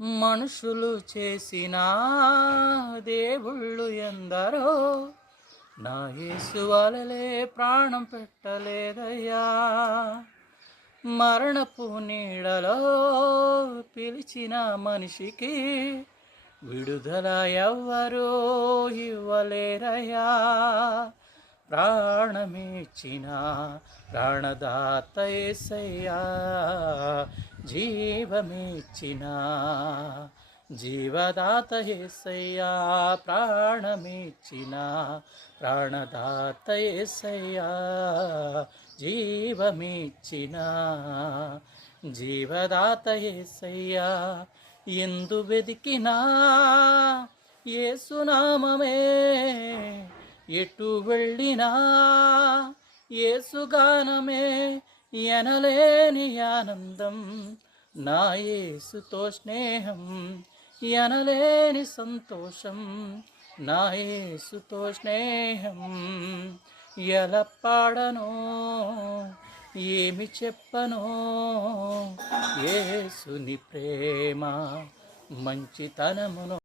మనుషులు చేసిన దేవుళ్ళు ఎందరో, నా యేసు వలె ప్రాణం పెట్టలేదయ్యా. మరణపు నీడలో పిలిచిన మనిషికి విడుదల ఎవ్వరూ ఇవ్వలేరయ్యా. ప్రాణమిచ్చిన ప్రాణదాత యేసయ్యా, జీవమిచ్చిన జీవదాత యేసయ్యా, ప్రాణమిచ్చిన ప్రాణదాత యేసయ్యా, జీవమిచ్చిన జీవదాత యేసయ్యా. ఎందు వెదికినా యేసునామమే, ఎటు వెళ్ళినా యేసుగానమే. ఎనలేని ఆనందం నా యేసుతో స్నేహం, ఎనలేని సంతోషం నా యేసుతో స్నేహం. ఎలా పాడనో ఏమి చెప్పనో, యేసుని ప్రేమ మంచితనమును